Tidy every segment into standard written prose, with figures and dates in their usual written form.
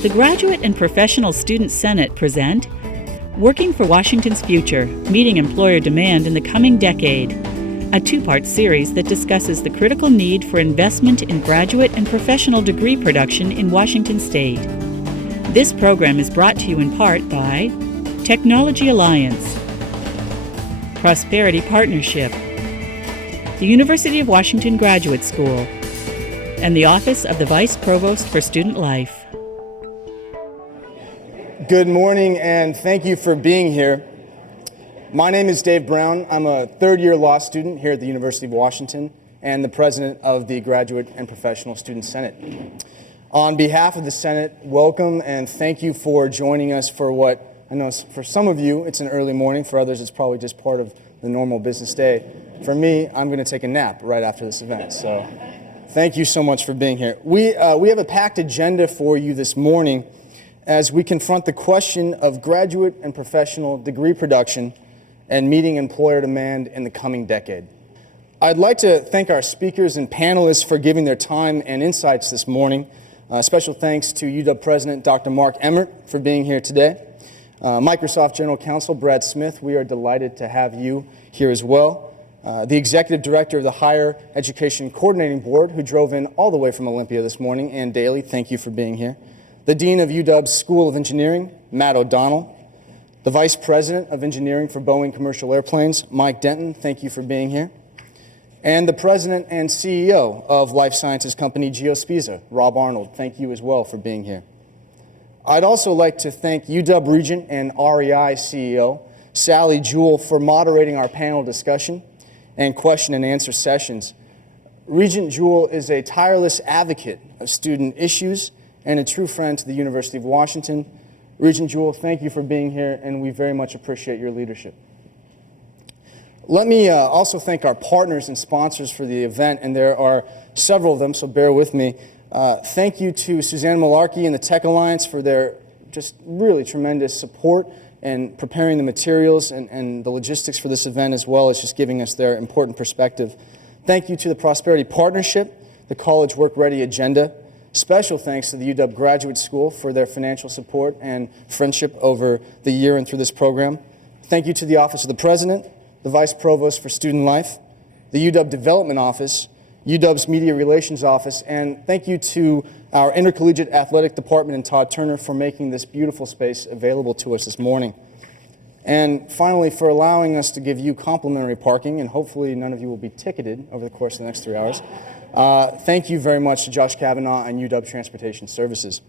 The Graduate and Professional Student Senate present Working for Washington's Future, Meeting Employer Demand in the Coming Decade, a two-part series that discusses the critical need for investment in graduate and professional degree production in Washington State. This program is brought to you in part by Technology Alliance, Prosperity Partnership, the University of Washington Graduate School, and the Office of the Vice Provost for Student Life. Good morning, and thank you for being here. My name is Dave Brown. I'm a third-year law student here at the University of Washington and the president of the Graduate and Professional Student Senate. On behalf of the Senate, welcome and thank you for joining us for what I know for some of you it's an early morning, for others it's probably just part of the normal business day. For me, I'm going to take a nap right after this event, so thank you so much for being here. We have a packed agenda for you this morning as we confront the question of graduate and professional degree production and meeting employer demand in the coming decade. I'd like to thank our speakers and panelists for giving their time and insights this morning. Special thanks to UW President Dr. Mark Emmert for being here today. Microsoft General Counsel Brad Smith, we are delighted to have you here as well. The Executive Director of the Higher Education Coordinating Board, who drove in all the way from Olympia this morning, Ann Daly, thank you for being here. The Dean of UW's School of Engineering, Matt O'Donnell. The Vice President of Engineering for Boeing Commercial Airplanes, Mike Denton, thank you for being here. And the President and CEO of life sciences company GeoSpiza, Rob Arnold, thank you as well for being here. I'd also like to thank UW Regent and REI CEO, Sally Jewell, for moderating our panel discussion and question and answer sessions. Regent Jewell is a tireless advocate of student issues and a true friend to the University of Washington. Regent Jewell, thank you for being here, and we very much appreciate your leadership. Let me also thank our partners and sponsors for the event, and there are several of them, so bear with me. Thank you to Suzanne Malarkey and the Tech Alliance for their just really tremendous support and preparing the materials and the logistics for this event, as well as just giving us their important perspective. Thank you to the Prosperity Partnership, the College Work Ready Agenda. Special thanks to the UW Graduate School for their financial support and friendship over the year and through this program. Thank you to the Office of the President, the Vice Provost for Student Life, the UW Development Office, UW's Media Relations Office, and thank you to our Intercollegiate Athletic Department and Todd Turner for making this beautiful space available to us this morning. And finally, for allowing us to give you complimentary parking, and hopefully none of you will be ticketed over the course of the next 3 hours. Thank you very much to Josh Kavanaugh and UW Transportation Services.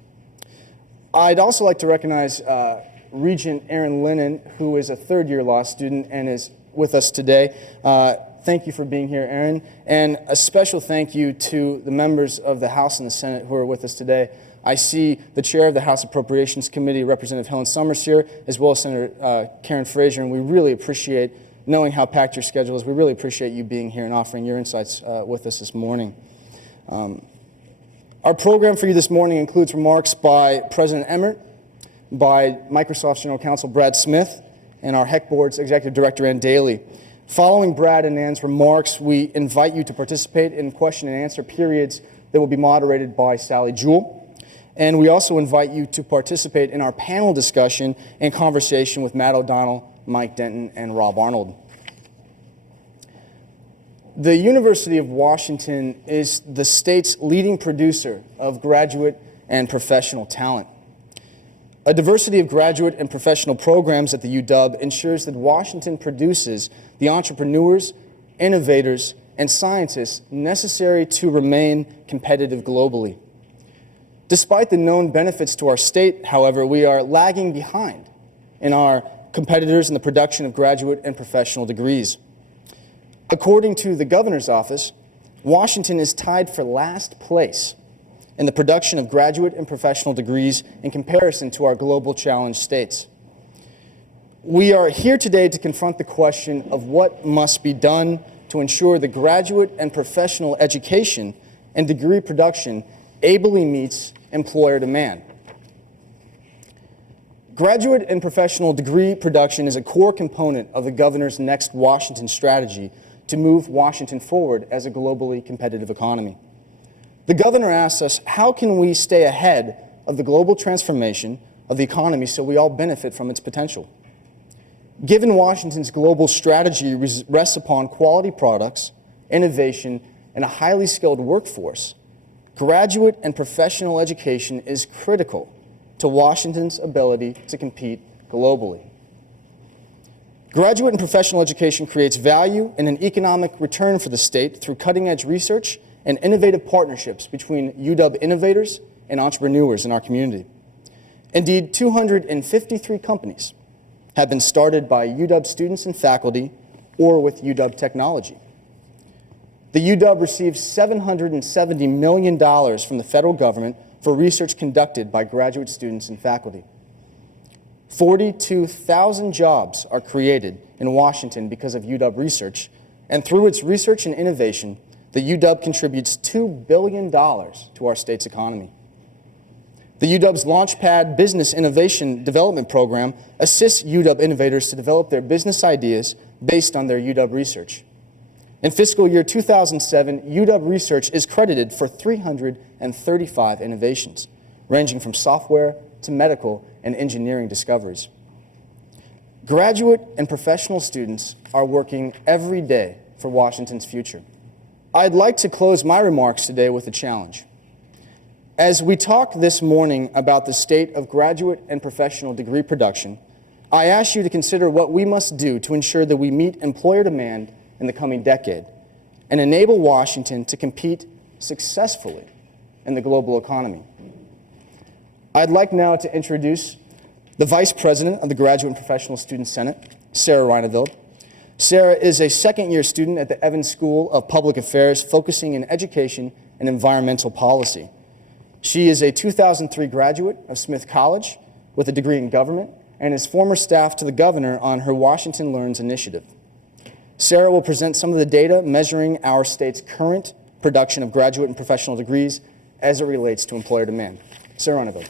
I'd also like to recognize Regent Aaron Lennon, who is a third-year law student and is with us today. Thank you for being here, Aaron. And a special thank you to the members of the House and the Senate who are with us today. I see the chair of the House Appropriations Committee, Representative Helen Summers, here, as well as Senator Karen Frazier, and we really appreciate, knowing how packed your schedule is, we really appreciate you being here and offering your insights with us this morning. Our program for you this morning includes remarks by President Emmert, by Microsoft's General Counsel Brad Smith, and our HEC Board's Executive Director Ann Daly. Following Brad and Ann's remarks, we invite you to participate in question and answer periods that will be moderated by Sally Jewell. And we also invite you to participate in our panel discussion and conversation with Matt O'Donnell, Mike Denton, and Rob Arnold. The University of Washington is the state's leading producer of graduate and professional talent. A diversity of graduate and professional programs at the UW ensures that Washington produces the entrepreneurs, innovators, and scientists necessary to remain competitive globally. Despite the known benefits to our state, however, we are lagging behind in our competitors in the production of graduate and professional degrees. According to the governor's office, Washington is tied for last place in the production of graduate and professional degrees in comparison to our global challenge states. We are here today to confront the question of what must be done to ensure the graduate and professional education and degree production ably meets employer demand. Graduate and professional degree production is a core component of the governor's Next Washington strategy to move Washington forward as a globally competitive economy. The governor asks us, how can we stay ahead of the global transformation of the economy so we all benefit from its potential. Given Washington's global strategy rests upon quality products, innovation, and a highly skilled workforce, graduate and professional education is critical to Washington's ability to compete globally. Graduate and professional education creates value and an economic return for the state through cutting-edge research and innovative partnerships between UW innovators and entrepreneurs in our community. Indeed, 253 companies have been started by UW students and faculty or with UW technology. The UW receives $770 million from the federal government for research conducted by graduate students and faculty. 42,000 jobs are created in Washington because of UW research, and through its research and innovation, the UW contributes $2 billion to our state's economy. The UW's Launchpad Business Innovation Development Program assists UW innovators to develop their business ideas based on their UW research. In fiscal year 2007, UW Research is credited for 335 innovations, ranging from software to medical and engineering discoveries. Graduate and professional students are working every day for Washington's future. I'd like to close my remarks today with a challenge. As we talk this morning about the state of graduate and professional degree production, I ask you to consider what we must do to ensure that we meet employer demand in the coming decade and enable Washington to compete successfully in the global economy. I'd like now to introduce the Vice President of the Graduate and Professional Student Senate, Sarah Reineveld. Sarah is a second-year student at the Evans School of Public Affairs, focusing in education and environmental policy. She is a 2003 graduate of Smith College with a degree in government and is former staff to the governor on her Washington Learns initiative. Sarah will present some of the data measuring our state's current production of graduate and professional degrees as it relates to employer demand. Sarah Reineveld.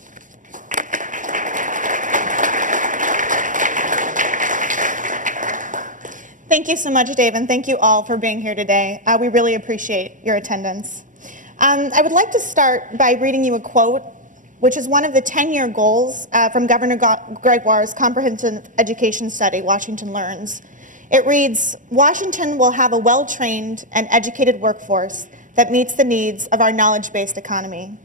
Thank you so much, Dave, and thank you all for being here today. We really appreciate your attendance. I would like to start by reading you a quote, which is one of the 10-year goals from Governor Gregoire's comprehensive education study, Washington Learns. It reads, "Washington will have a well-trained and educated workforce that meets the needs of our knowledge-based economy."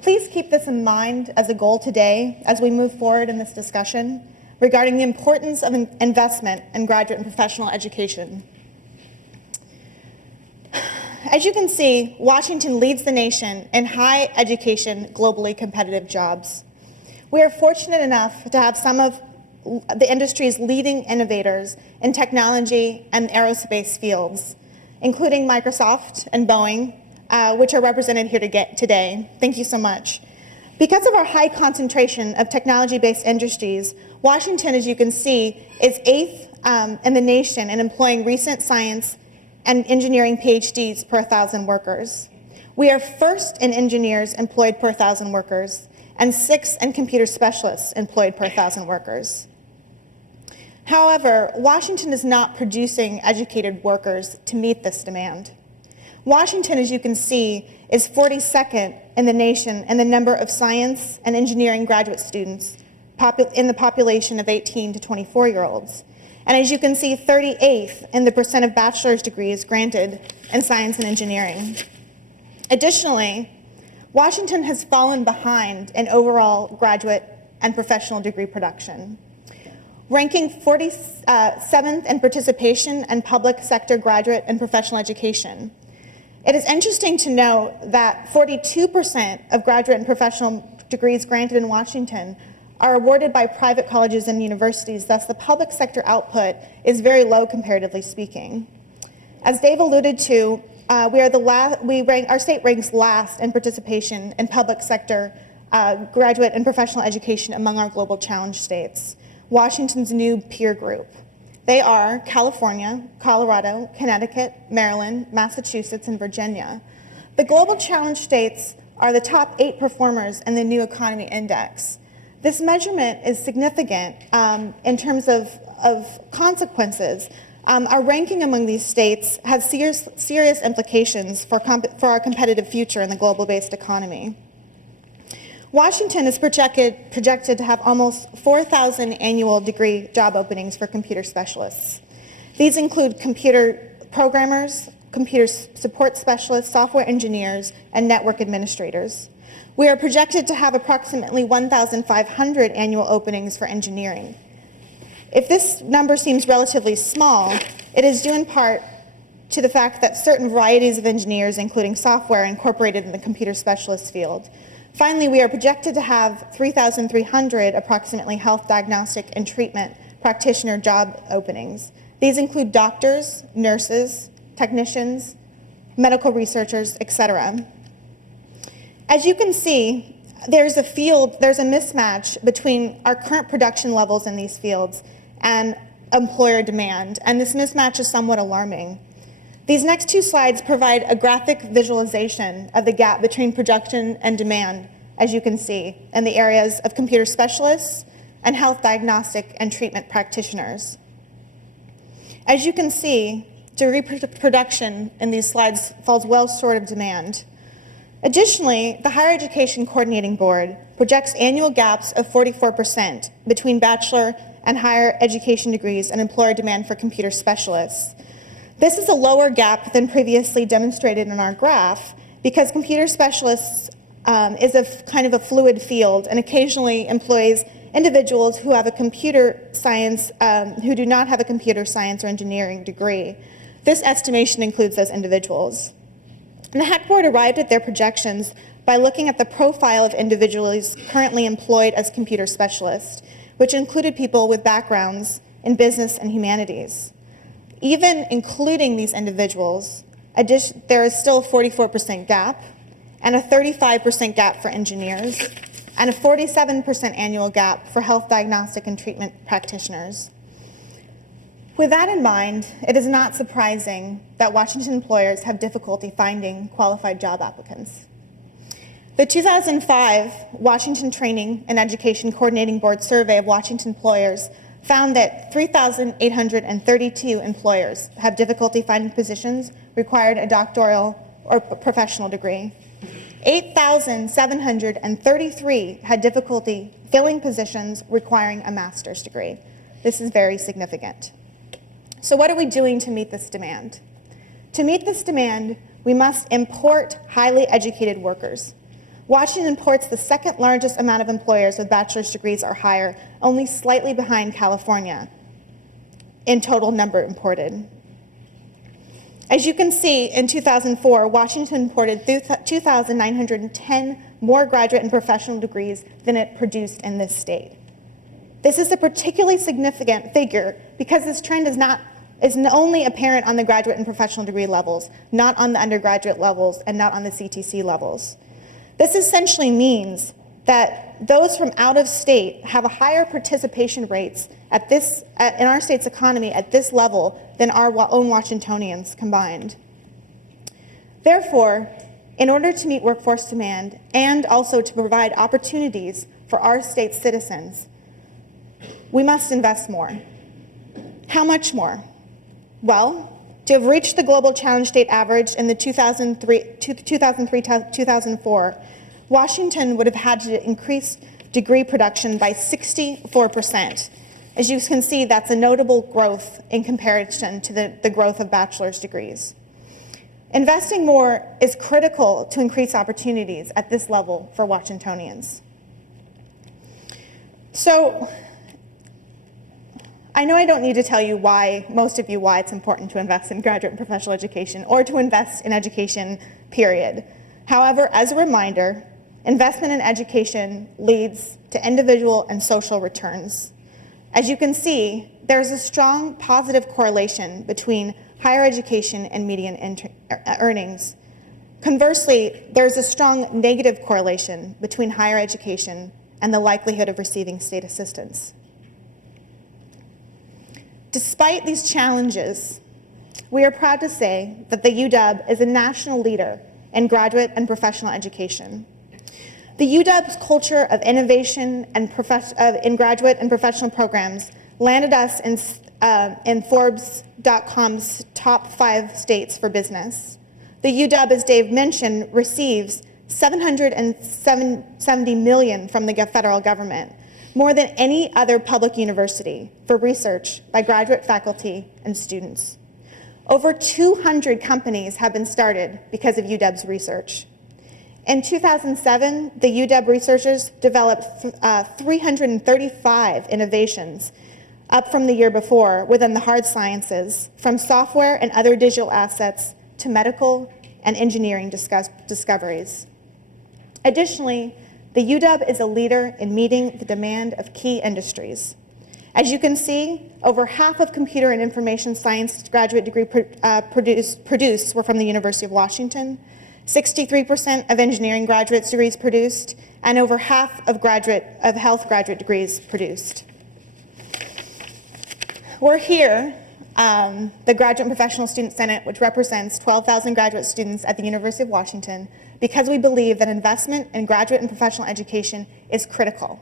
Please keep this in mind as a goal today as we move forward in this discussion regarding the importance of investment in graduate and professional education. As you can see, Washington leads the nation in high education, globally competitive jobs. We are fortunate enough to have some of the industry's leading innovators in technology and aerospace fields, including Microsoft and Boeing, which are represented here today. Thank you so much. Because of our high concentration of technology-based industries, Washington, as you can see, is 8th in the nation in employing recent science and engineering PhDs per 1,000 workers. We are first in engineers employed per 1,000 workers and 6th in computer specialists employed per 1,000 workers. However, Washington is not producing educated workers to meet this demand. Washington, as you can see, is 42nd in the nation in the number of science and engineering graduate students in the population of 18 to 24-year-olds. And as you can see, 38th in the percent of bachelor's degrees granted in science and engineering. Additionally, Washington has fallen behind in overall graduate and professional degree production, ranking 47th in participation in public sector graduate and professional education. It is interesting to note that 42% of graduate and professional degrees granted in Washington are awarded by private colleges and universities, thus the public sector output is very low comparatively speaking. As Dave alluded to, our state ranks last in participation in public sector graduate and professional education among our global challenge states, Washington's new peer group. They are California, Colorado, Connecticut, Maryland, Massachusetts, and Virginia. The global challenge states are the top 8 performers in the New Economy Index. This measurement is significant in terms of consequences. Our ranking among these states has serious implications for our competitive future in the global-based economy. Washington is projected to have almost 4,000 annual degree job openings for computer specialists. These include computer programmers, computer support specialists, software engineers, and network administrators. We are projected to have approximately 1,500 annual openings for engineering. If this number seems relatively small, it is due in part to the fact that certain varieties of engineers, including software, are incorporated in the computer specialist field. Finally, we are projected to have 3,300 approximately health diagnostic and treatment practitioner job openings. These include doctors, nurses, technicians, medical researchers, etc. As you can see, there's a mismatch between our current production levels in these fields and employer demand, and this mismatch is somewhat alarming. These next two slides provide a graphic visualization of the gap between production and demand, as you can see, in the areas of computer specialists and health diagnostic and treatment practitioners. As you can see, degree production in these slides falls well short of demand. Additionally, the Higher Education Coordinating Board projects annual gaps of 44% between bachelor and higher education degrees and employer demand for computer specialists. This is a lower gap than previously demonstrated in our graph because computer specialists is kind of a fluid field and occasionally employs individuals who have a computer science, who do not have a computer science or engineering degree. This estimation includes those individuals. And the HEC Board arrived at their projections by looking at the profile of individuals currently employed as computer specialists, which included people with backgrounds in business and humanities. Even including these individuals, there is still a 44% gap and a 35% gap for engineers and a 47% annual gap for health diagnostic and treatment practitioners. With that in mind, it is not surprising that Washington employers have difficulty finding qualified job applicants. The 2005 Washington Training and Education Coordinating Board survey of Washington employers found that 3,832 employers have difficulty finding positions requiring a doctoral or professional degree. 8,733 had difficulty filling positions requiring a master's degree. This is very significant. So what are we doing to meet this demand? To meet this demand, we must import highly educated workers. Washington imports the second largest amount of employers with bachelor's degrees or higher, only slightly behind California in total number imported. As you can see, in 2004, Washington imported 2,910 more graduate and professional degrees than it produced in this state. This is a particularly significant figure because this trend is only apparent on the graduate and professional degree levels, not on the undergraduate levels and not on the CTC levels. This essentially means that those from out of state have a higher participation rates in our state's economy at this level than our own Washingtonians combined. Therefore, in order to meet workforce demand and also to provide opportunities for our state's citizens, we must invest more. How much more? Well, to have reached the global challenge state average in the 2003-2004, Washington would have had to increase degree production by 64%. As you can see, that's a notable growth in comparison to the growth of bachelor's degrees. Investing more is critical to increase opportunities at this level for Washingtonians. So, I know I don't need to tell you most of you why it's important to invest in graduate and professional education or to invest in education, period. However, as a reminder, investment in education leads to individual and social returns. As you can see, there's a strong positive correlation between higher education and median earnings. Conversely, there's a strong negative correlation between higher education and the likelihood of receiving state assistance. Despite these challenges, we are proud to say that the UW is a national leader in graduate and professional education. The UW's culture of innovation and in graduate and professional programs landed us in Forbes.com's top 5 states for business. The UW, as Dave mentioned, receives 770 million from the federal government, more than any other public university, for research by graduate faculty and students. Over 200 companies have been started because of UW's research. In 2007, the UW researchers developed 335 innovations, up from the year before, within the hard sciences, from software and other digital assets to medical and engineering discoveries. Additionally, the UW is a leader in meeting the demand of key industries. As you can see, over half of computer and information science graduate degree produced were from the University of Washington, 63% of engineering graduate degrees produced, and over half of health graduate degrees produced. We're here, the Graduate and Professional Student Senate, which represents 12,000 graduate students at the University of Washington, because we believe that investment in graduate and professional education is critical.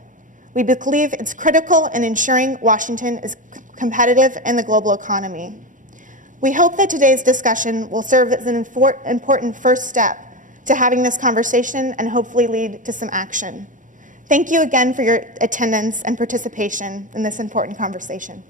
We believe it's critical in ensuring Washington is competitive in the global economy. We hope that today's discussion will serve as an important first step to having this conversation and hopefully lead to some action. Thank you again for your attendance and participation in this important conversation.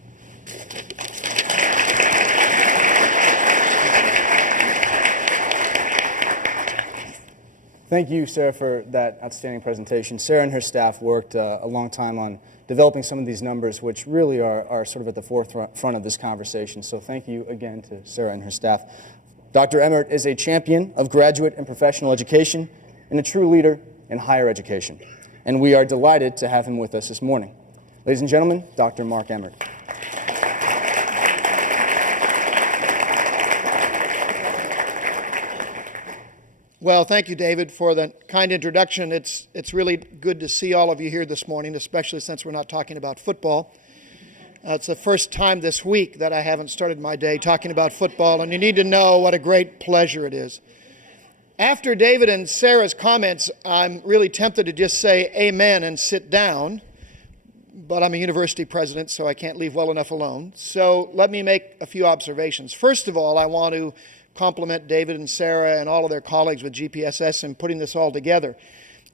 Thank you, Sarah, for that outstanding presentation. Sarah and her staff worked a long time on developing some of these numbers, which really are sort of at the forefront of this conversation. So thank you again to Sarah and her staff. Dr. Emmert is a champion of graduate and professional education and a true leader in higher education. And we are delighted to have him with us this morning. Ladies and gentlemen, Dr. Mark Emmert. Well, thank you, David, for the kind introduction. It's really good to see all of you here this morning, especially since we're not talking about football. It's the first time this week that I haven't started my day talking about football, and you need to know what a great pleasure it is. After David and Sarah's comments, I'm really tempted to just say amen and sit down, but I'm a university president, so I can't leave well enough alone. So let me make a few observations. First of all, I want to compliment David and Sarah and all of their colleagues with GPSS in putting this all together.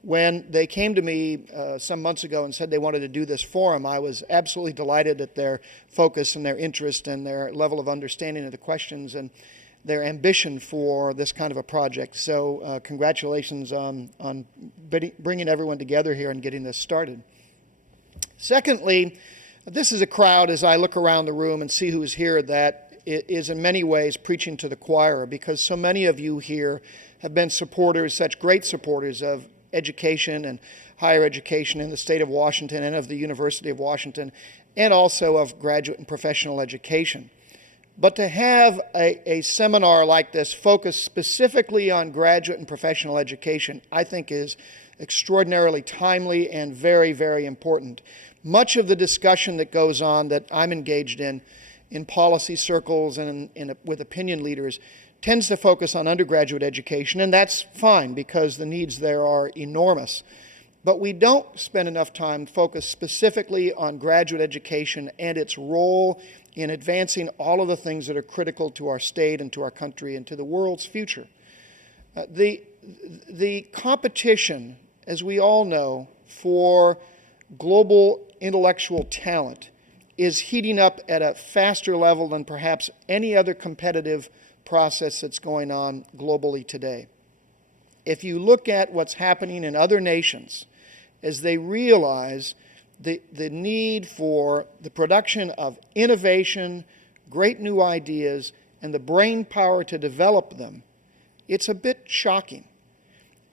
When they came to me some months ago and said they wanted to do this forum, I was absolutely delighted at their focus and their interest and their level of understanding of the questions and their ambition for this kind of a project. So congratulations on bringing everyone together here and getting this started. Secondly, this is a crowd, as I look around the room and see who's here, that is in many ways preaching to the choir, because so many of you here have been supporters, such great supporters of education and higher education in the state of Washington and of the University of Washington, and also of graduate and professional education. But to have a seminar like this focused specifically on graduate and professional education, I think is extraordinarily timely and very, very important. Much of the discussion that goes on that I'm engaged in policy circles and with opinion leaders tends to focus on undergraduate education, and that's fine because the needs there are enormous. But we don't spend enough time focused specifically on graduate education and its role in advancing all of the things that are critical to our state and to our country and to the world's future. The competition, as we all know, for global intellectual talent is heating up at a faster level than perhaps any other competitive process that's going on globally today. If you look at what's happening in other nations as they realize the need for the production of innovation, great new ideas, and the brain power to develop them, it's a bit shocking.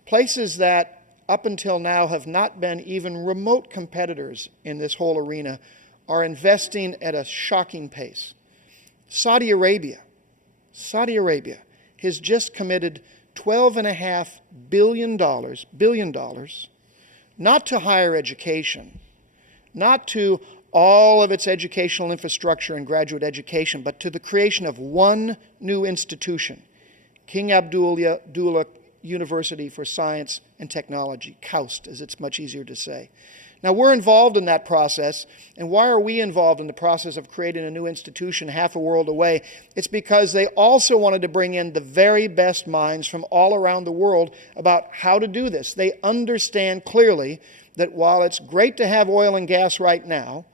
Places that up until now have not been even remote competitors in this whole arena are investing at a shocking pace. Saudi Arabia has just committed $12.5 billion, not to higher education, not to all of its educational infrastructure and graduate education, but to the creation of one new institution, King Abdullah University for Science and Technology, KAUST, as it's much easier to say. Now, we're involved in that process, and why are we involved in the process of creating a new institution half a world away? It's because they also wanted to bring in the very best minds from all around the world about how to do this. They understand clearly that while it's great to have oil and gas right now,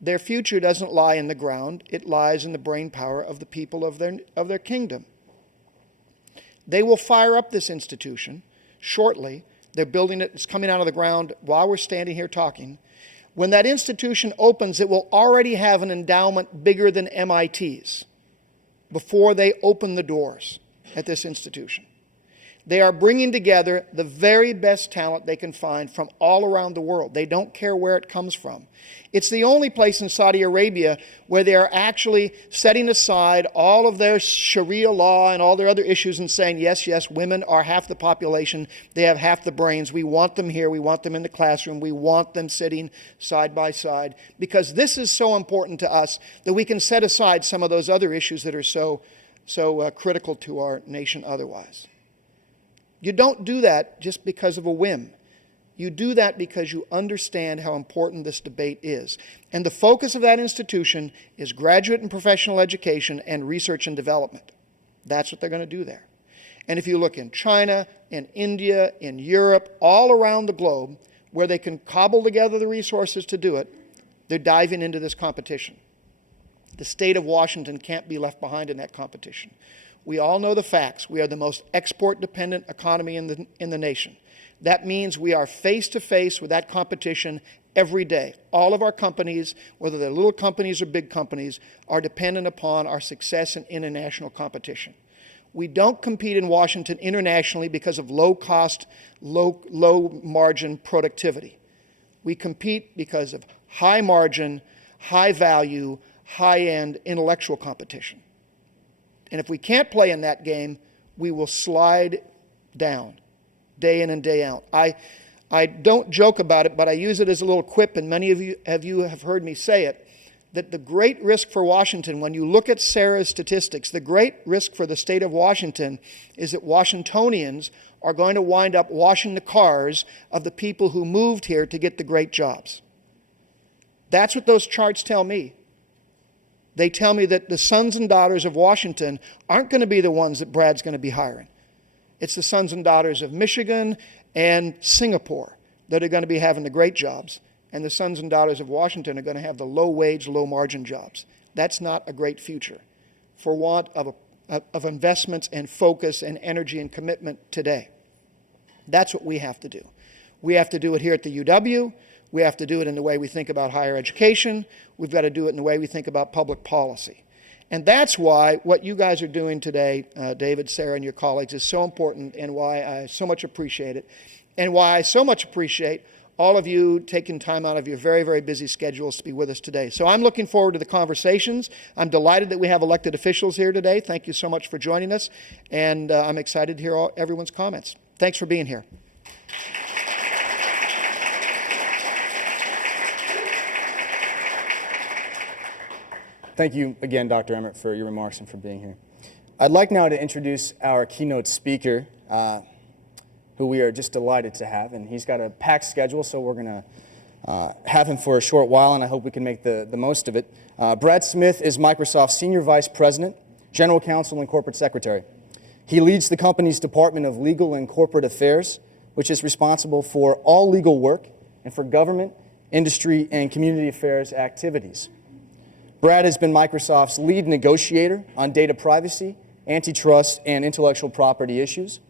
their future doesn't lie in the ground. It lies in the brain power of the people of their kingdom. They will fire up this institution shortly. They're building it. It's coming out of the ground while we're standing here talking. When that institution opens, it will already have an endowment bigger than MIT's before they open the doors at this institution. They are bringing together the very best talent they can find from all around the world. They don't care where it comes from. It's the only place in Saudi Arabia where they are actually setting aside all of their Sharia law and all their other issues and saying, yes, yes, women are half the population. They have half the brains. We want them here. We want them in the classroom. We want them sitting side by side, because this is so important to us that we can set aside some of those other issues that are so critical to our nation otherwise. You don't do that just because of a whim. You do that because you understand how important this debate is. And the focus of that institution is graduate and professional education and research and development. That's what they're going to do there. And if you look in China, in India, in Europe, all around the globe, where they can cobble together the resources to do it, they're diving into this competition. The state of Washington can't be left behind in that competition. We all know the facts. We are the most export-dependent economy in the nation. That means we are face-to-face with that competition every day. All of our companies, whether they're little companies or big companies, are dependent upon our success in international competition. We don't compete in Washington internationally because of low-cost, low-margin productivity. We compete because of high-margin, high-value, high-end intellectual competition. And if we can't play in that game, we will slide down day in and day out. I don't joke about it, but I use it as a little quip, and many of you have heard me say it, that the great risk for Washington, when you look at Sarah's statistics, the great risk for the state of Washington is that Washingtonians are going to wind up washing the cars of the people who moved here to get the great jobs. That's what those charts tell me. They tell me that the sons and daughters of Washington aren't going to be the ones that Brad's going to be hiring. It's the sons and daughters of Michigan and Singapore that are going to be having the great jobs, and the sons and daughters of Washington are going to have the low-wage, low-margin jobs. That's not a great future for want of investments and focus and energy and commitment today. That's what we have to do. We have to do it here at the UW. We have to do it in the way we think about higher education. We've got to do it in the way we think about public policy. And that's why what you guys are doing today, David, Sarah, and your colleagues, is so important, and why I so much appreciate it, and why I so much appreciate all of you taking time out of your very, very busy schedules to be with us today. So I'm looking forward to the conversations. I'm delighted that we have elected officials here today. Thank you so much for joining us, and I'm excited to hear everyone's comments. Thanks for being here. Thank you again, Dr. Emmert, for your remarks and for being here. I'd like now to introduce our keynote speaker, who we are just delighted to have, and he's got a packed schedule, so we're going to have him for a short while, and I hope we can make the most of it. Brad Smith is Microsoft's Senior Vice President, General Counsel, and Corporate Secretary. He leads the company's Department of Legal and Corporate Affairs, which is responsible for all legal work and for government, industry, and community affairs activities. Brad has been Microsoft's lead negotiator on data privacy, antitrust, and intellectual property issues.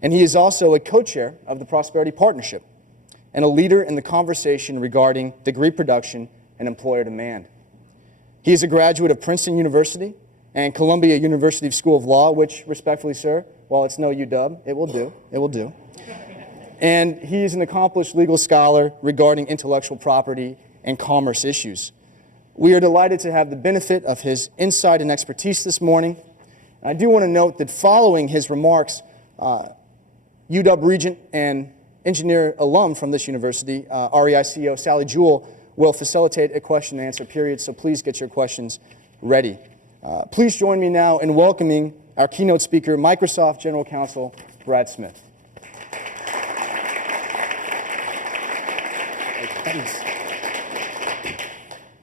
And he is also a co-chair of the Prosperity Partnership and a leader in the conversation regarding degree production and employer demand. He is a graduate of Princeton University and Columbia University School of Law, which, respectfully, sir, while it's no UW, it will do. It will do. And he is an accomplished legal scholar regarding intellectual property and commerce issues. We are delighted to have the benefit of his insight and expertise this morning. I do want to note that following his remarks, UW Regent and engineer alum from this university, REI CEO Sally Jewell, will facilitate a question and answer period, so please get your questions ready. Please join me now in welcoming our keynote speaker, Microsoft General Counsel Brad Smith. Thanks.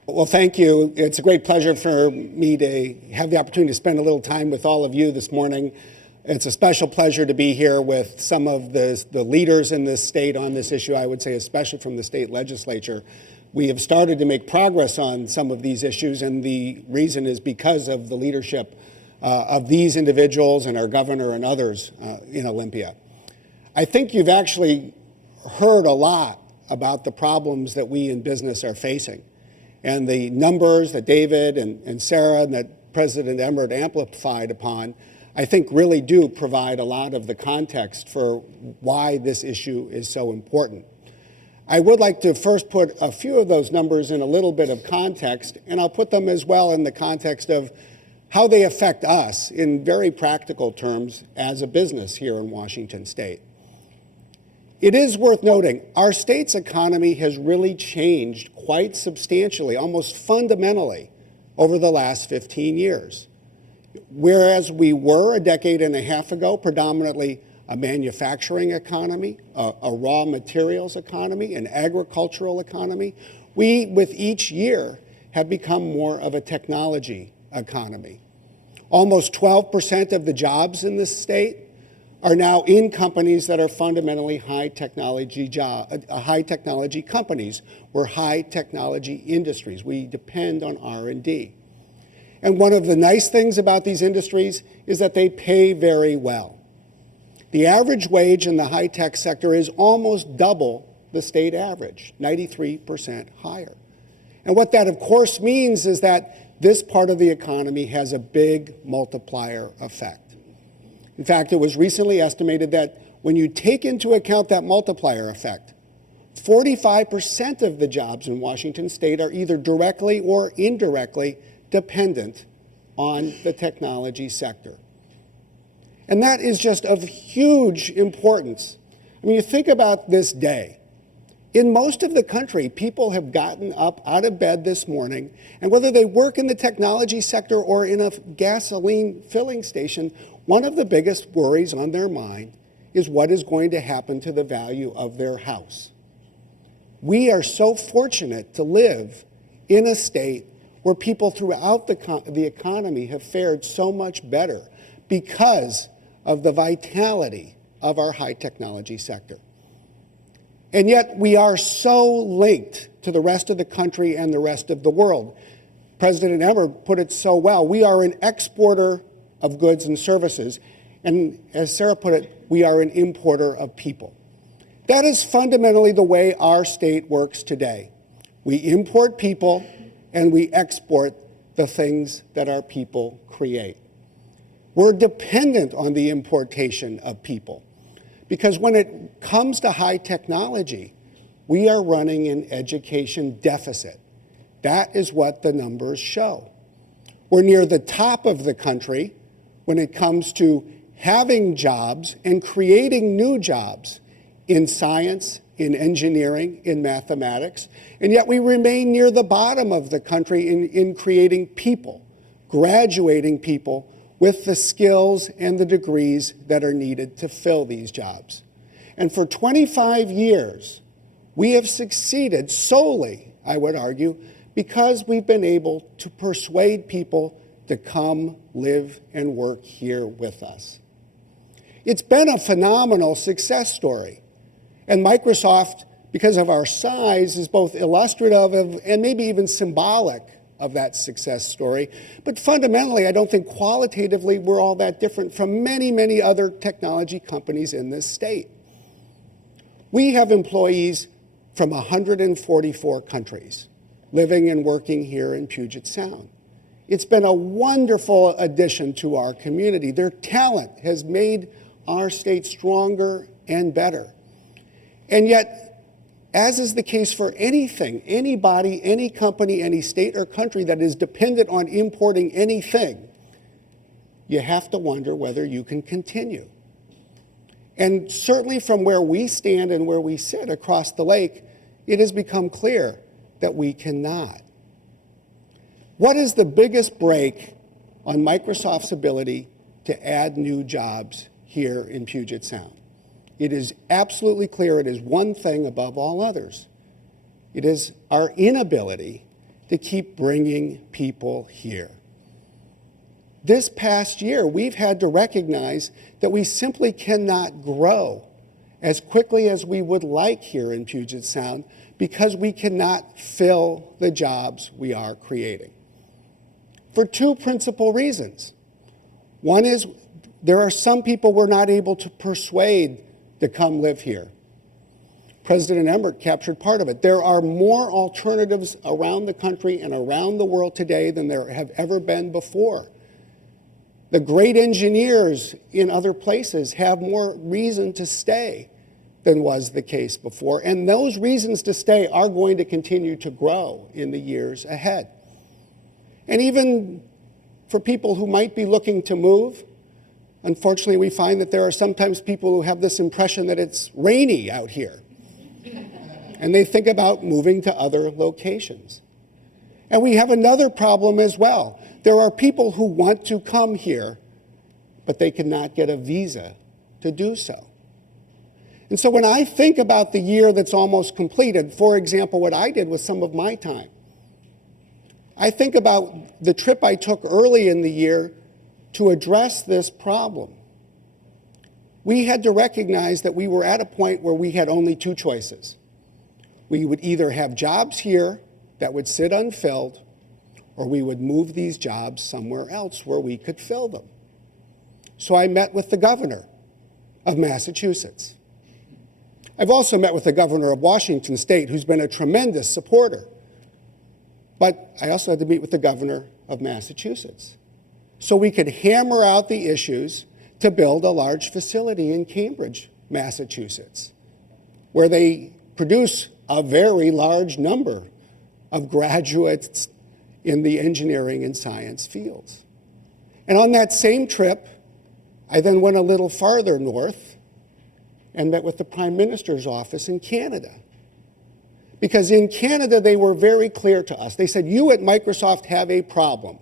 Well, thank you. It's a great pleasure for me to have the opportunity to spend a little time with all of you this morning. It's a special pleasure to be here with some of the leaders in this state on this issue, I would say especially from the state legislature. We have started to make progress on some of these issues, and the reason is because of the leadership of these individuals and our governor and others in Olympia. I think you've actually heard a lot about the problems that we in business are facing. And the numbers that David and Sarah and that President Emmert amplified upon, I think really do provide a lot of the context for why this issue is so important. I would like to first put a few of those numbers in a little bit of context, and I'll put them as well in the context of how they affect us in very practical terms as a business here in Washington State. It is worth noting, our state's economy has really changed quite substantially, almost fundamentally, over the last 15 years. Whereas we were a decade and a half ago predominantly a manufacturing economy, a raw materials economy, an agricultural economy, we, with each year, have become more of a technology economy. Almost 12% of the jobs in this state are now in companies that are fundamentally high technology companies or high technology industries. We depend on R&D. And one of the nice things about these industries is that they pay very well. The average wage in the high-tech sector is almost double the state average, 93% higher. And what that, of course, means is that this part of the economy has a big multiplier effect. In fact, it was recently estimated that when you take into account that multiplier effect, 45% of the jobs in Washington State are either directly or indirectly dependent on the technology sector. And that is just of huge importance. I mean, you think about this day. In most of the country, people have gotten up out of bed this morning, and whether they work in the technology sector or in a gasoline filling station, one of the biggest worries on their mind is what is going to happen to the value of their house. We are so fortunate to live in a state where people throughout the economy have fared so much better because of the vitality of our high technology sector. And yet we are so linked to the rest of the country and the rest of the world. President Emmert put it so well. We are an exporter of goods and services. And as Sarah put it, we are an importer of people. That is fundamentally the way our state works today. We import people and we export the things that our people create. We're dependent on the importation of people because when it comes to high technology, we are running an education deficit. That is what the numbers show. We're near the top of the country when it comes to having jobs and creating new jobs in science, in engineering, in mathematics, and yet we remain near the bottom of the country in creating people, graduating people with the skills and the degrees that are needed to fill these jobs. And for 25 years, we have succeeded solely, I would argue, because we've been able to persuade people to come live and work here with us. It's been a phenomenal success story. And Microsoft, because of our size, is both illustrative of, and maybe even symbolic of that success story. But fundamentally, I don't think qualitatively we're all that different from many, many other technology companies in this state. We have employees from 144 countries living and working here in Puget Sound. It's been a wonderful addition to our community. Their talent has made our state stronger and better. And yet, as is the case for anything, anybody, any company, any state or country that is dependent on importing anything, you have to wonder whether you can continue. And certainly from where we stand and where we sit across the lake, it has become clear that we cannot. What is the biggest break on Microsoft's ability to add new jobs here in Puget Sound. It is absolutely clear it is one thing above all others. It is our inability to keep bringing people here. This past year, we've had to recognize that we simply cannot grow as quickly as we would like here in Puget Sound because we cannot fill the jobs we are creating. For two principal reasons. One is there are some people we're not able to persuade to come live here. President Emmert captured part of it. There are more alternatives around the country and around the world today than there have ever been before. The great engineers in other places have more reason to stay than was the case before, and those reasons to stay are going to continue to grow in the years ahead. And even for people who might be looking to move, unfortunately, we find that there are sometimes people who have this impression that it's rainy out here, and they think about moving to other locations. And we have another problem as well. There are people who want to come here, but they cannot get a visa to do so. And so when I think about the year that's almost completed, for example, what I did with some of my time, I think about the trip I took early in the year to address this problem. We had to recognize that we were at a point where we had only two choices. We would either have jobs here that would sit unfilled, or we would move these jobs somewhere else where we could fill them. So I met with the governor of Massachusetts. I've also met with the governor of Washington State, who's been a tremendous supporter. But I also had to meet with the governor of Massachusetts so we could hammer out the issues to build a large facility in Cambridge, Massachusetts, where they produce a very large number of graduates in the engineering and science fields. And on that same trip, I then went a little farther north and met with the Prime Minister's office in Canada. Because in Canada, they were very clear to us. They said, you at Microsoft have a problem.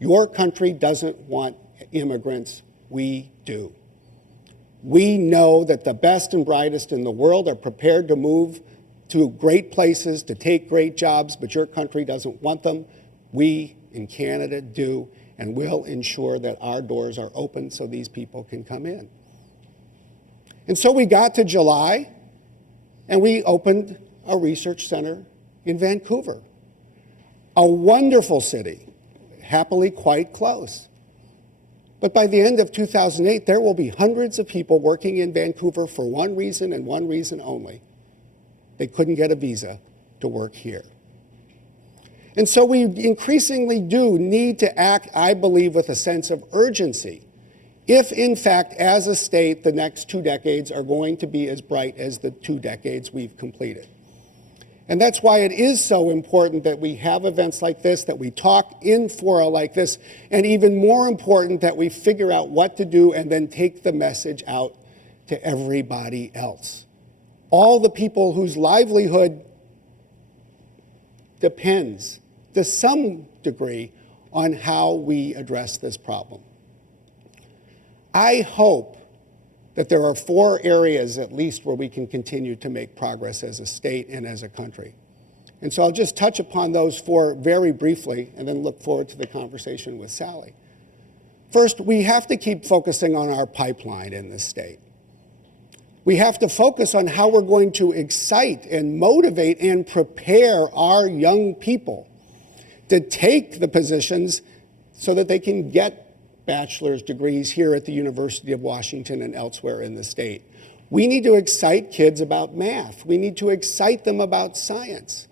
Your country doesn't want immigrants. We do. We know that the best and brightest in the world are prepared to move to great places, to take great jobs, but your country doesn't want them. We in Canada do, and we'll ensure that our doors are open so these people can come in. And so we got to July, and we opened a research center in Vancouver, a wonderful city, happily quite close. But by the end of 2008, there will be hundreds of people working in Vancouver for one reason and one reason only. They couldn't get a visa to work here. And so we increasingly do need to act, I believe, with a sense of urgency if, in fact, as a state, the next 2 decades are going to be as bright as the 2 decades we've completed. And that's why it is so important that we have events like this, that we talk in fora like this, and even more important that we figure out what to do and then take the message out to everybody else. All the people whose livelihood depends, to some degree, on how we address this problem. I hope that there are 4 areas at least where we can continue to make progress as a state and as a country. And so I'll just touch upon those 4 very briefly and then look forward to the conversation with Sally. First, we have to keep focusing on our pipeline in this state. We have to focus on how we're going to excite and motivate and prepare our young people to take the positions so that they can get bachelor's degrees here at the University of Washington and elsewhere in the state. We need to excite kids about math. We need to excite them about science.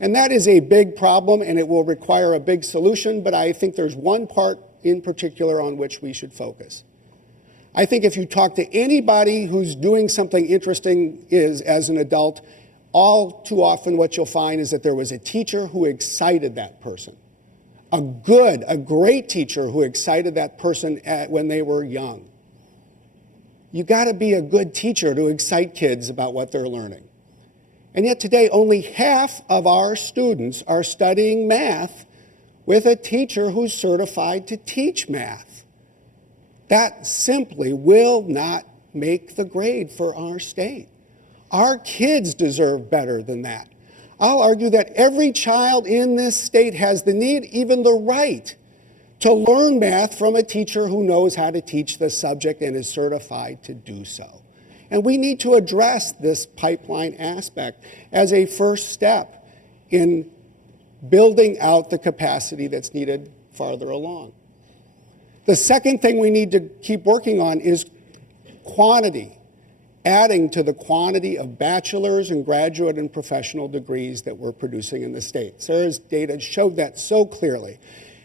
And that is a big problem, and it will require a big solution, but I think there's one part in particular on which we should focus. I think if you talk to anybody who's doing something interesting as an adult, all too often what you'll find is that there was a teacher who excited that person. A great teacher who excited that person when they were young. You got to be a good teacher to excite kids about what they're learning. And yet today, only half of our students are studying math with a teacher who's certified to teach math. That simply will not make the grade for our state. Our kids deserve better than that. I'll argue that every child in this state has the need, even the right, to learn math from a teacher who knows how to teach the subject and is certified to do so. And we need to address this pipeline aspect as a first step in building out the capacity that's needed farther along. The second thing we need to keep working on is quantity, adding to the quantity of bachelor's and graduate and professional degrees that we're producing in the state. Sarah's data showed that so clearly.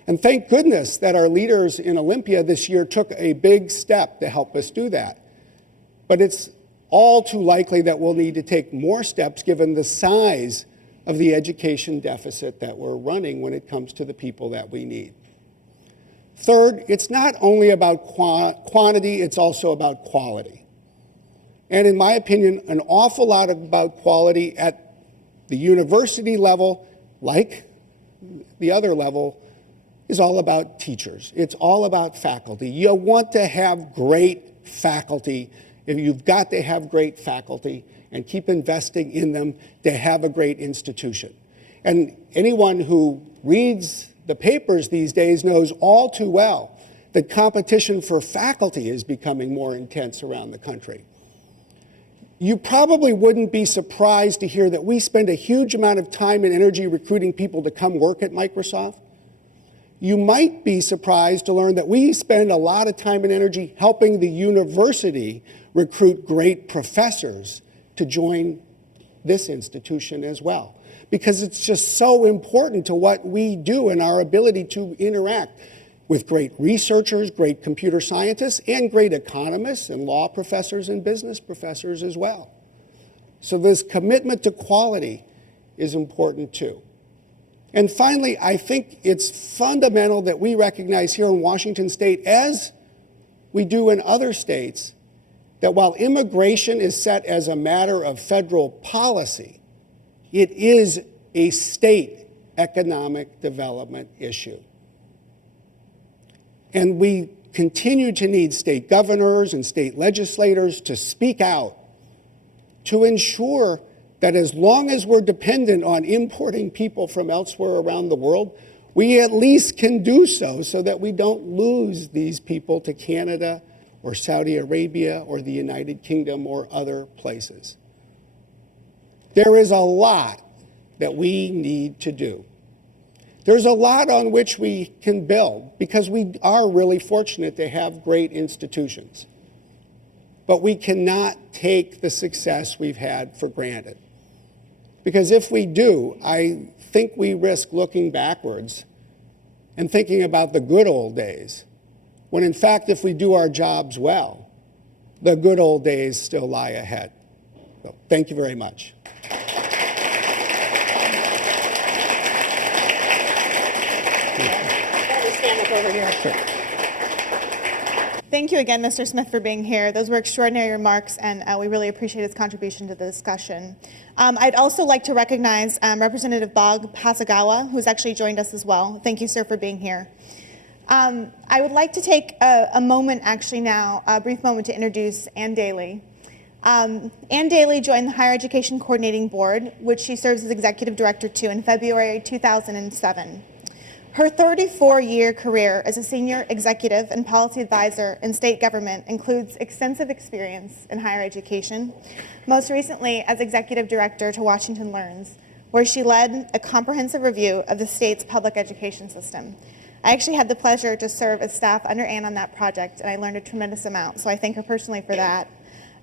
And thank goodness that our leaders in Olympia this year took a big step to help us do that. But it's all too likely that we'll need to take more steps given the size of the education deficit that we're running when it comes to the people that we need. Third, it's not only about quantity, it's also about quality. And in my opinion, an awful lot about quality at the university level, like the other level, is all about teachers. It's all about faculty. You want to have great faculty. You've got to have great faculty and keep investing in them to have a great institution. And anyone who reads the papers these days knows all too well that competition for faculty is becoming more intense around the country. You probably wouldn't be surprised to hear that we spend a huge amount of time and energy recruiting people to come work at Microsoft. You might be surprised to learn that we spend a lot of time and energy helping the university recruit great professors to join this institution as well, because it's just so important to what we do and our ability to interact with great researchers, great computer scientists, and great economists and law professors and business professors as well. So this commitment to quality is important too. And finally, I think it's fundamental that we recognize here in Washington State, as we do in other states, that while immigration is set as a matter of federal policy, it is a state economic development issue. And we continue to need state governors and state legislators to speak out to ensure that as long as we're dependent on importing people from elsewhere around the world, we at least can do so that we don't lose these people to Canada or Saudi Arabia or the United Kingdom or other places. There is a lot that we need to do. There's a lot on which we can build because we are really fortunate to have great institutions. But we cannot take the success we've had for granted. Because if we do, I think we risk looking backwards and thinking about the good old days, when in fact, if we do our jobs well, the good old days still lie ahead. So, thank you very much. Stand up over here. Sure. Thank you again, Mr. Smith, for being here. Those were extraordinary remarks, and we really appreciate his contribution to the discussion. I'd also like to recognize Representative Bog Hasagawa, who's actually joined us as well. Thank you, sir, for being here. I would like to take a moment, actually now, a brief moment to introduce Ann Daly. Ann Daly joined the Higher Education Coordinating Board, which she serves as Executive Director to, in February 2007. Her 34-year career as a senior executive and policy advisor in state government includes extensive experience in higher education, most recently as executive director to Washington Learns, where she led a comprehensive review of the state's public education system. I actually had the pleasure to serve as staff under Ann on that project, and I learned a tremendous amount, so I thank her personally for that.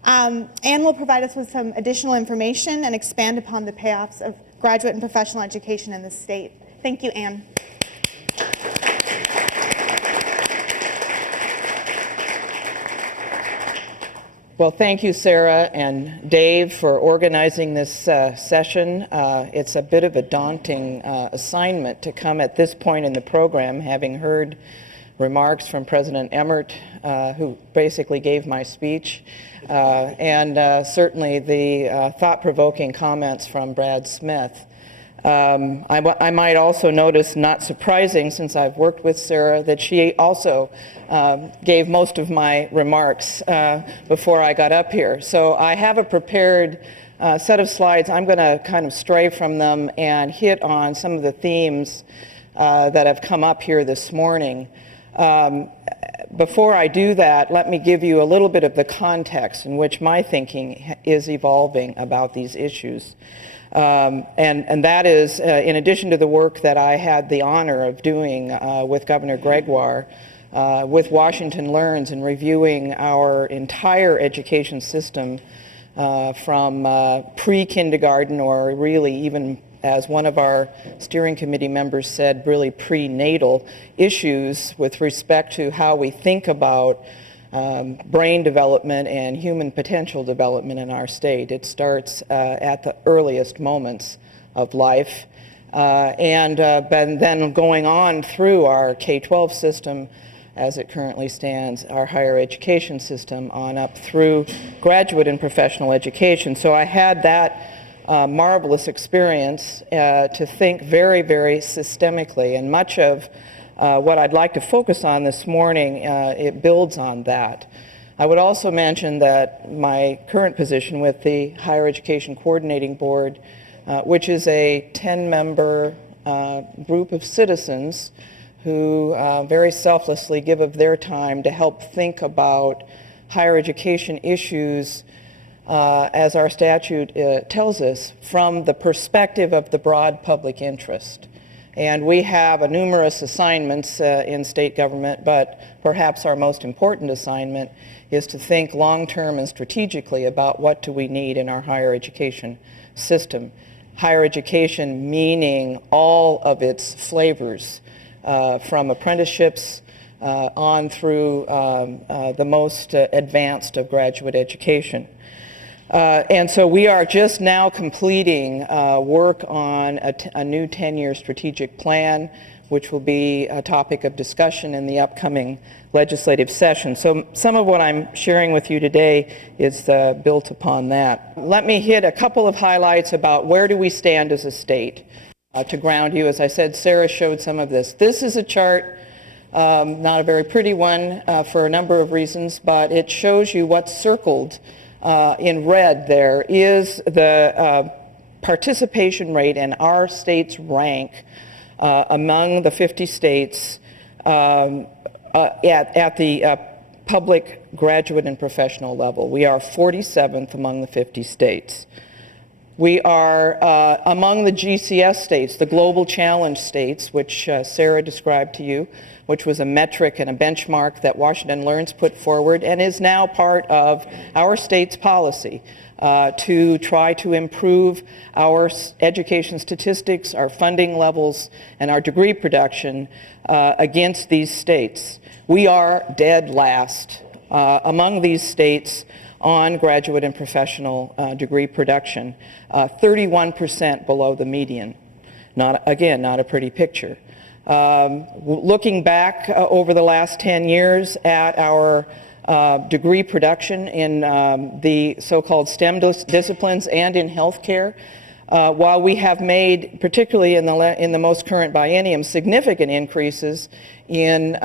Ann will provide us with some additional information and expand upon the payoffs of graduate and professional education in the state. Thank you, Ann. Well, thank you, Sarah and Dave, for organizing this session. It's a bit of a daunting assignment to come at this point in the program, having heard remarks from President Emmert, who basically gave my speech, and certainly the thought-provoking comments from Brad Smith. I might also notice, not surprising since I've worked with Sarah, that she also gave most of my remarks before I got up here. So I have a prepared set of slides. I'm going to kind of stray from them and hit on some of the themes that have come up here this morning. Before I do that, let me give you a little bit of the context in which my thinking is evolving about these issues. And that is, in addition to the work that I had the honor of doing with Governor Gregoire, with Washington Learns and reviewing our entire education system from pre-kindergarten, or really even, as one of our steering committee members said, really prenatal issues with respect to how we think about brain development and human potential development in our state. It starts at the earliest moments of life and then going on through our K-12 system as it currently stands, our higher education system, on up through graduate and professional education. So I had that marvelous experience to think very, very systemically, and much of what I'd like to focus on this morning, it builds on that. I would also mention that my current position with the Higher Education Coordinating Board, which is a 10-member group of citizens who very selflessly give of their time to help think about higher education issues, as our statute tells us, from the perspective of the broad public interest. And we have numerous assignments in state government, but perhaps our most important assignment is to think long-term and strategically about what do we need in our higher education system. Higher education meaning all of its flavors, from apprenticeships on through the most advanced of graduate education. And so we are just now completing work on a new 10-year strategic plan, which will be a topic of discussion in the upcoming legislative session. So some of what I'm sharing with you today is built upon that. Let me hit a couple of highlights about where do we stand as a state. To ground you, as I said, Sarah showed some of this. This is a chart, not a very pretty one for a number of reasons, but it shows you what's circled in red there is the participation rate and our state's rank among the 50 states at the public, graduate, and professional level. We are 47th among the 50 states. We are among the GCS states, the Global Challenge states, which Sarah described to you, which was a metric and a benchmark that Washington Learns put forward and is now part of our state's policy to try to improve our education statistics, our funding levels, and our degree production against these states. We are dead last among these states on graduate and professional degree production, 31% below the median. Not a pretty picture. Looking back over the last 10 years at our degree production in the so-called STEM disciplines and in healthcare, while we have made, particularly in the most current biennium, significant increases in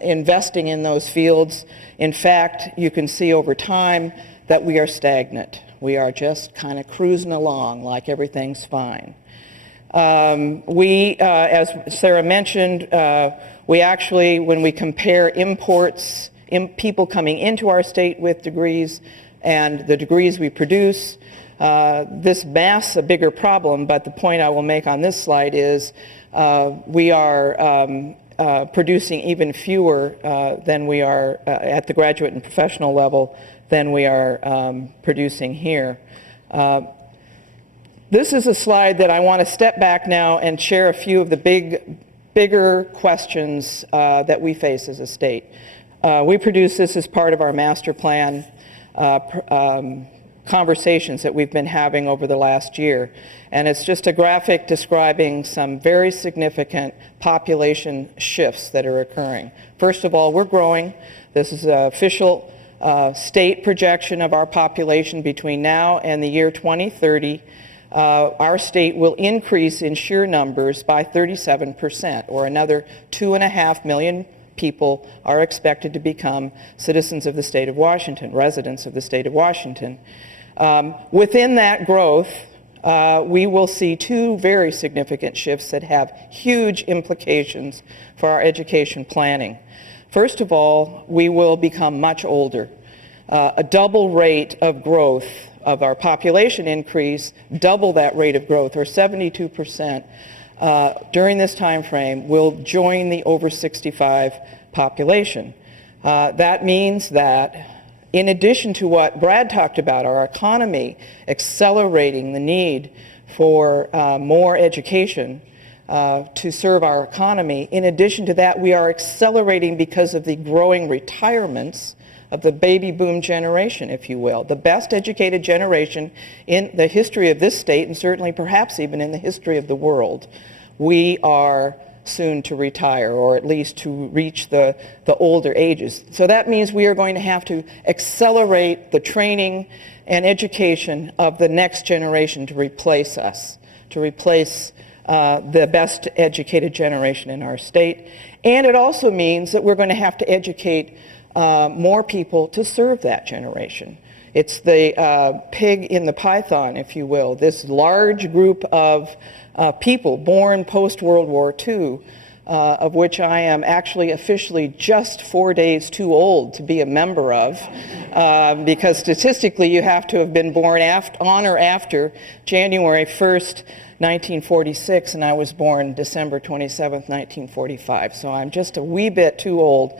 investing in those fields, in fact, you can see over time that we are stagnant. We are just kind of cruising along like everything's fine. As Sarah mentioned, we actually, when we compare imports, people coming into our state with degrees and the degrees we produce, this masks a bigger problem, but the point I will make on this slide is we are producing even fewer than we are at the graduate and professional level than we are producing here. This is a slide that I want to step back now and share a few of the bigger questions that we face as a state. We produce this as part of our master plan conversations that we've been having over the last year. And it's just a graphic describing some very significant population shifts that are occurring. First of all, we're growing. This is an official state projection of our population between now and the year 2030. our state will increase in sheer numbers by 37%, or another 2.5 million people are expected to become citizens of the state of Washington, residents of the state of Washington. Within that growth, we will see two very significant shifts that have huge implications for our education planning. First of all, we will become much older. A double rate of growth of our population increase, double that rate of growth, or 72%, during this time frame will join the over 65 population. That means that in addition to what Brad talked about, our economy accelerating the need for more education to serve our economy, in addition to that, we are accelerating because of the growing retirements of the baby boom generation, if you will, the best educated generation in the history of this state, and certainly perhaps even in the history of the world. We are soon to retire, or at least to reach the older ages. So that means we are going to have to accelerate the training and education of the next generation to replace us, to replace the best educated generation in our state. And it also means that we're going to have to educate more people to serve that generation. It's the pig in the python, if you will, this large group of people born post-World War II, of which I am actually officially just 4 days too old to be a member of, because statistically you have to have been born on or after January 1st, 1946, and I was born December 27th, 1945, so I'm just a wee bit too old.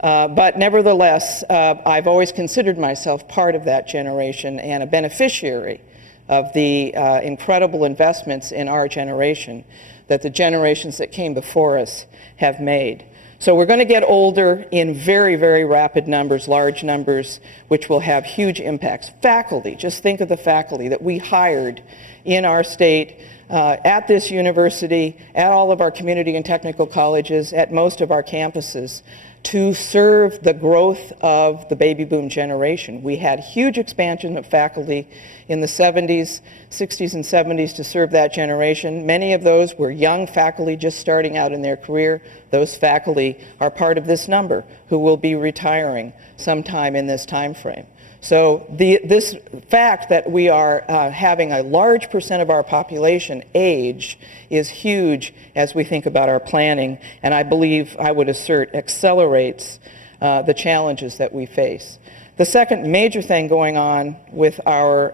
But nevertheless, I've always considered myself part of that generation and a beneficiary of the incredible investments in our generation that the generations that came before us have made. So we're going to get older in very, very rapid numbers, large numbers, which will have huge impacts. Faculty, just think of the faculty that we hired in our state, at this university, at all of our community and technical colleges, at most of our campuses, to serve the growth of the baby boom generation. We had huge expansion of faculty in the 60s and 70s to serve that generation. Many of those were young faculty just starting out in their career. Those faculty are part of this number who will be retiring sometime in this time frame. So this fact that we are having a large percent of our population age is huge as we think about our planning, and I believe, I would assert, accelerates the challenges that we face. The second major thing going on with our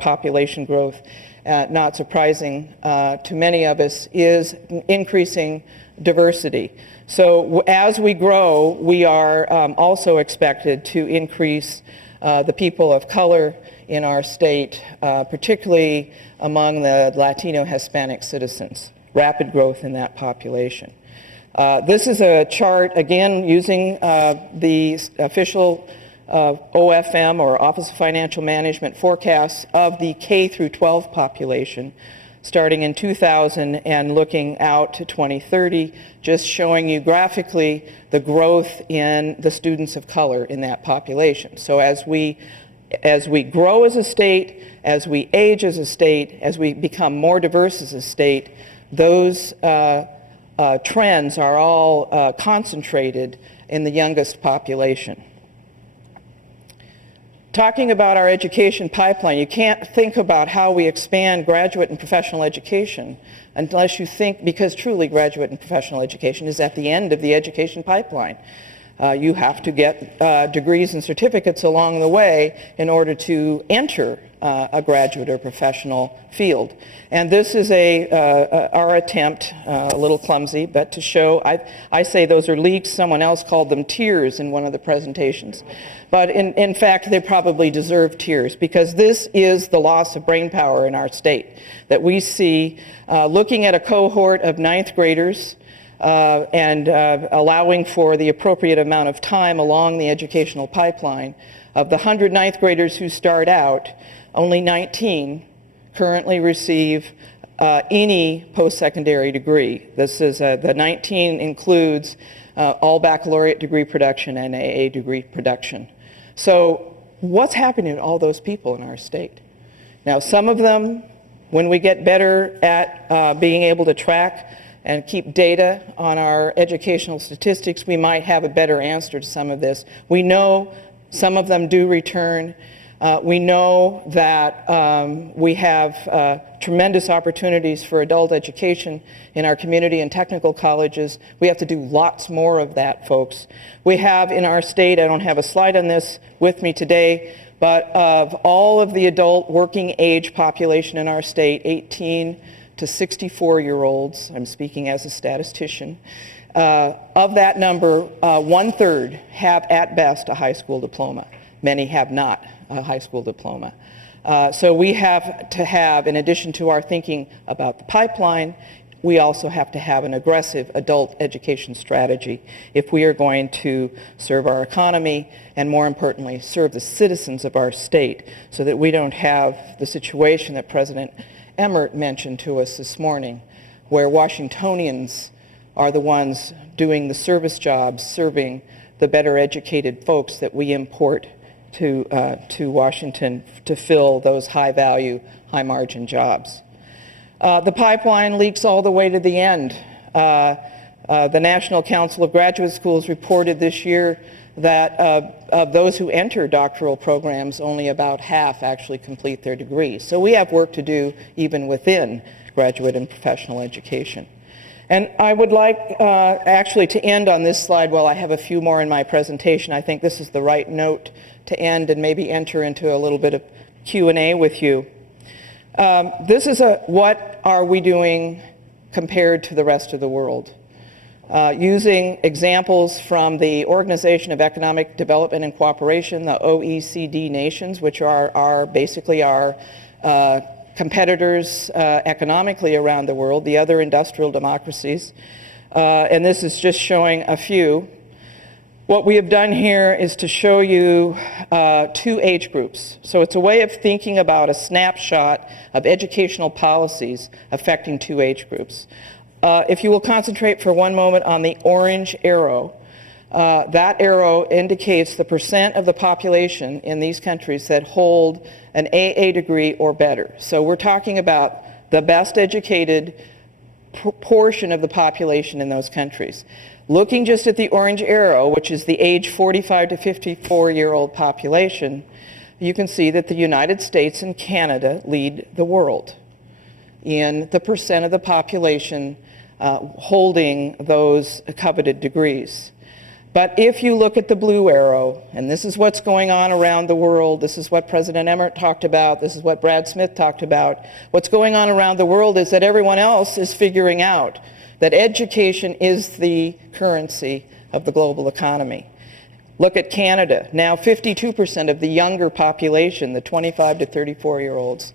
population growth, not surprising to many of us, is increasing diversity. So as we grow, we are also expected to increase the people of color in our state, particularly among the Latino Hispanic citizens. Rapid growth in that population. This is a chart, again, using the official OFM, or Office of Financial Management, forecasts of the K through 12 population, starting in 2000 and looking out to 2030, just showing you graphically the growth in the students of color in that population. So as we grow as a state, as we age as a state, as we become more diverse as a state, those trends are all concentrated in the youngest population. Talking about our education pipeline, you can't think about how we expand graduate and professional education unless you think, because truly graduate and professional education is at the end of the education pipeline. You have to get degrees and certificates along the way in order to enter a graduate or professional field. And this is our attempt, a little clumsy, but to show, I say those are leaks, someone else called them tiers in one of the presentations. But in fact, they probably deserve tiers, because this is the loss of brain power in our state that we see looking at a cohort of ninth graders and allowing for the appropriate amount of time along the educational pipeline. Of the 100 ninth graders who start out, only 19 currently receive any post-secondary degree. This is the 19 includes all baccalaureate degree production and AA degree production. So what's happening to all those people in our state? Now, some of them, when we get better at being able to track and keep data on our educational statistics, we might have a better answer to some of this. We know some of them do return. We know that we have tremendous opportunities for adult education in our community and technical colleges. We have to do lots more of that, folks. We have in our state, I don't have a slide on this with me today, but of all of the adult working age population in our state, 18 to 64-year-olds, I'm speaking as a statistician, of that number, 1/3 have at best a high school diploma. Many have not a high school diploma. So we have to have, in addition to our thinking about the pipeline, we also have to have an aggressive adult education strategy if we are going to serve our economy and, more importantly, serve the citizens of our state, so that we don't have the situation that President Emmert mentioned to us this morning, where Washingtonians are the ones doing the service jobs, serving the better educated folks that we import to Washington to fill those high-value, high-margin jobs. The pipeline leaks all the way to the end. The National Council of Graduate Schools reported this year that of those who enter doctoral programs, only about half actually complete their degrees. So we have work to do even within graduate and professional education. And I would like actually to end on this slide. While I have a few more in my presentation, I think this is the right note to end and maybe enter into a little bit of Q&A with you. This is what are we doing compared to the rest of the world? Using examples from the Organization of Economic Development and Cooperation, the OECD nations, which are basically our competitors economically around the world, the other industrial democracies. And this is just showing a few. What we have done here is to show you 2 age groups. So it's a way of thinking about a snapshot of educational policies affecting 2 age groups. If you will concentrate for one moment on the orange arrow, that arrow indicates the percent of the population in these countries that hold an AA degree or better. So we're talking about the best educated portion of the population in those countries. Looking just at the orange arrow, which is the age 45 to 54-year-old population, you can see that the United States and Canada lead the world in the percent of the population holding those coveted degrees. But if you look at the blue arrow, and this is what's going on around the world, this is what President Emmert talked about, this is what Brad Smith talked about, what's going on around the world is that everyone else is figuring out that education is the currency of the global economy. Look at Canada. Now 52% of the younger population, the 25 to 34-year-olds,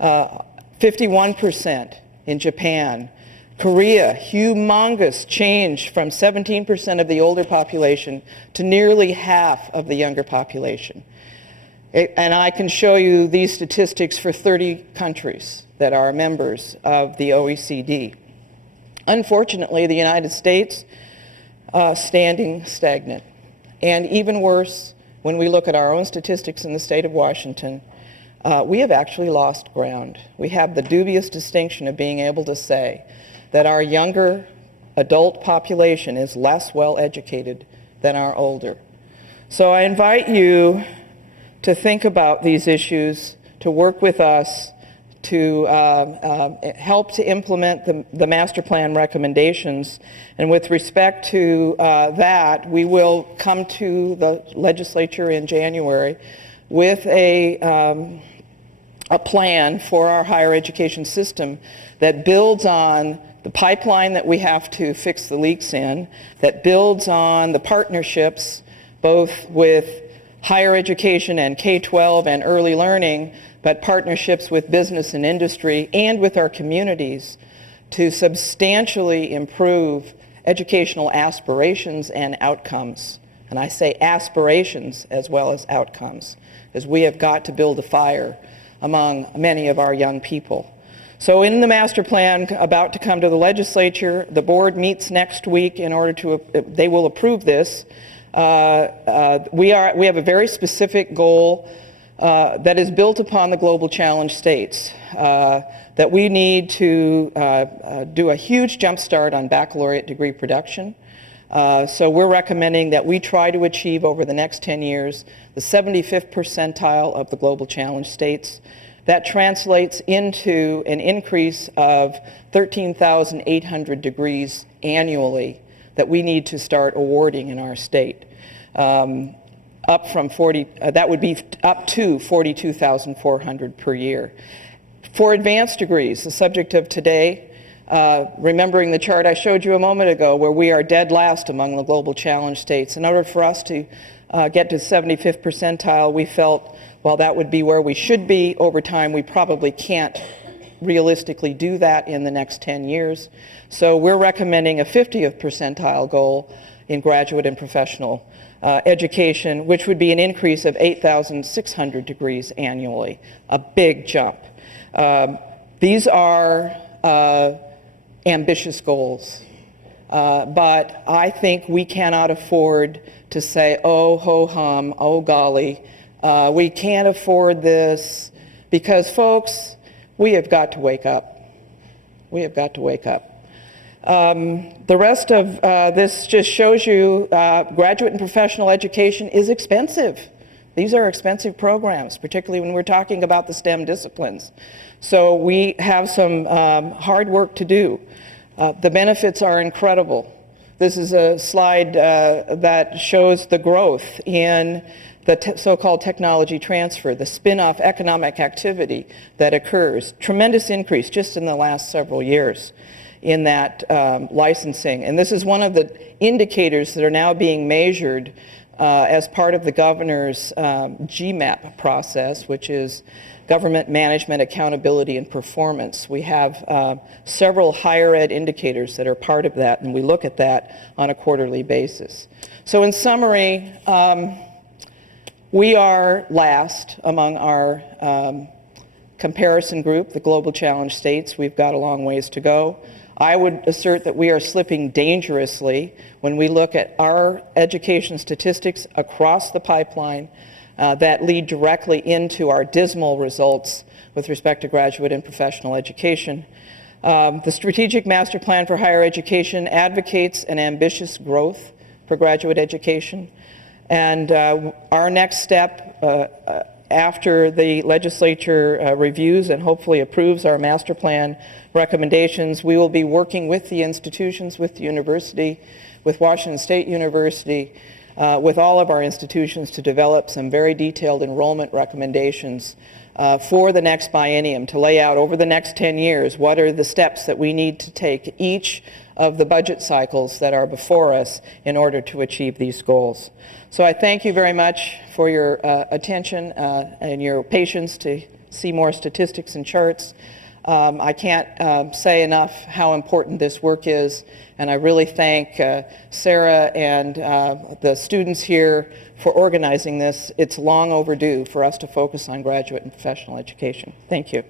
51% in Japan. Korea, humongous change from 17% of the older population to nearly half of the younger population. And I can show you these statistics for 30 countries that are members of the OECD. Unfortunately, the United States standing stagnant. And even worse, when we look at our own statistics in the state of Washington, we have actually lost ground. We have the dubious distinction of being able to say that our younger adult population is less well educated than our older. So I invite you to think about these issues, to work with us, to help to implement the master plan recommendations. And with respect to that, we will come to the legislature in January with a plan for our higher education system that builds on the pipeline that we have to fix the leaks in, that builds on the partnerships both with higher education and K-12 and early learning, but partnerships with business and industry and with our communities to substantially improve educational aspirations and outcomes. And I say aspirations as well as outcomes, because we have got to build a fire among many of our young people. So in the master plan about to come to the legislature, the board meets next week in order to, they will approve this. We have a very specific goal that is built upon the Global Challenge states, that we need to do a huge jump start on baccalaureate degree production. So we're recommending that we try to achieve over the next 10 years the 75th percentile of the Global Challenge states. That translates into an increase of 13,800 degrees annually that we need to start awarding in our state. Up from 40, that would be up to 42,400 per year. For advanced degrees, the subject of today, remembering the chart I showed you a moment ago where we are dead last among the Global Challenge states, in order for us to get to 75th percentile, we felt, well, that would be where we should be over time. We probably can't realistically do that in the next 10 years. So we're recommending a 50th percentile goal in graduate and professional education, which would be an increase of 8,600 degrees annually, a big jump. These are ambitious goals, but I think we cannot afford to say, oh, ho-hum, oh, golly, we can't afford this, because, folks, we have got to wake up. We have got to wake up. The rest of this just shows you graduate and professional education is expensive. These are expensive programs, particularly when we're talking about the STEM disciplines. So we have some hard work to do. The benefits are incredible. This is a slide that shows the growth in the so-called technology transfer, the spin-off economic activity that occurs. Tremendous increase just in the last several years in that licensing. And this is one of the indicators that are now being measured as part of the governor's GMAP process, which is Government Management, Accountability, and Performance. We have several higher ed indicators that are part of that, and we look at that on a quarterly basis. So in summary, we are last among our comparison group, the Global Challenge states. We've got a long ways to go. I would assert that we are slipping dangerously when we look at our education statistics across the pipeline that lead directly into our dismal results with respect to graduate and professional education. The Strategic Master Plan for Higher Education advocates an ambitious growth for graduate education. And our next step after the legislature reviews and hopefully approves our master plan recommendations, we will be working with the institutions, with the university, with Washington State University, with all of our institutions to develop some very detailed enrollment recommendations for the next biennium, to lay out over the next 10 years what are the steps that we need to take each of the budget cycles that are before us in order to achieve these goals. So I thank you very much for your attention and your patience to see more statistics and charts. I can't say enough how important this work is, and I really thank Sarah and the students here for organizing this. It's long overdue for us to focus on graduate and professional education. Thank you.